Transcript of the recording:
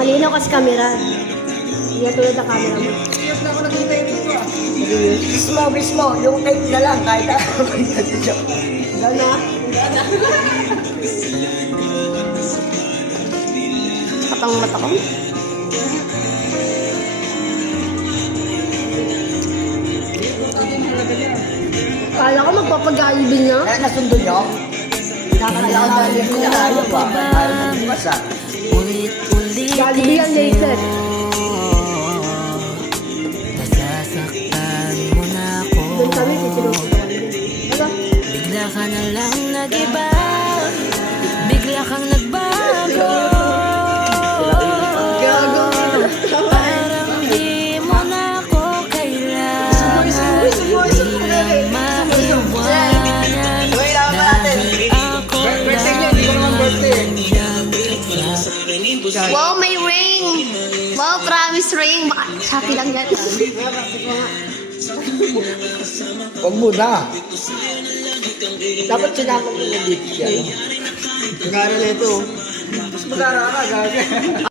Malinaw kasi camera. Hindi na tulad ng camera mo. Iyos na ako nakita yung dito ah. Bis mo, yung cake na lang, kahit ako. Gana. Katang mata ko. Kala ko magpapag-aibin niya. Kaya nasundo nyo? Nakakalaon ko na ayaw ba? Ayaw na bukas ah. Jollibee yan later. Nasasaktan mo na ako. Doon kami titinutunan. Ano? Bigla ka na lang nag-iba. Bigla kang nagbago. Gago. Parang di mo na ako kailangan. Di maiwanan. Dahil ako Birthday niya, hindi ko naman birthday. Wow, may ring! Wow, promise ring! Baka Shopee lang yan. Huwag mo na. Dapat sinama mo na dito siya. Magkano na ito? Mas magkano ka, gaga.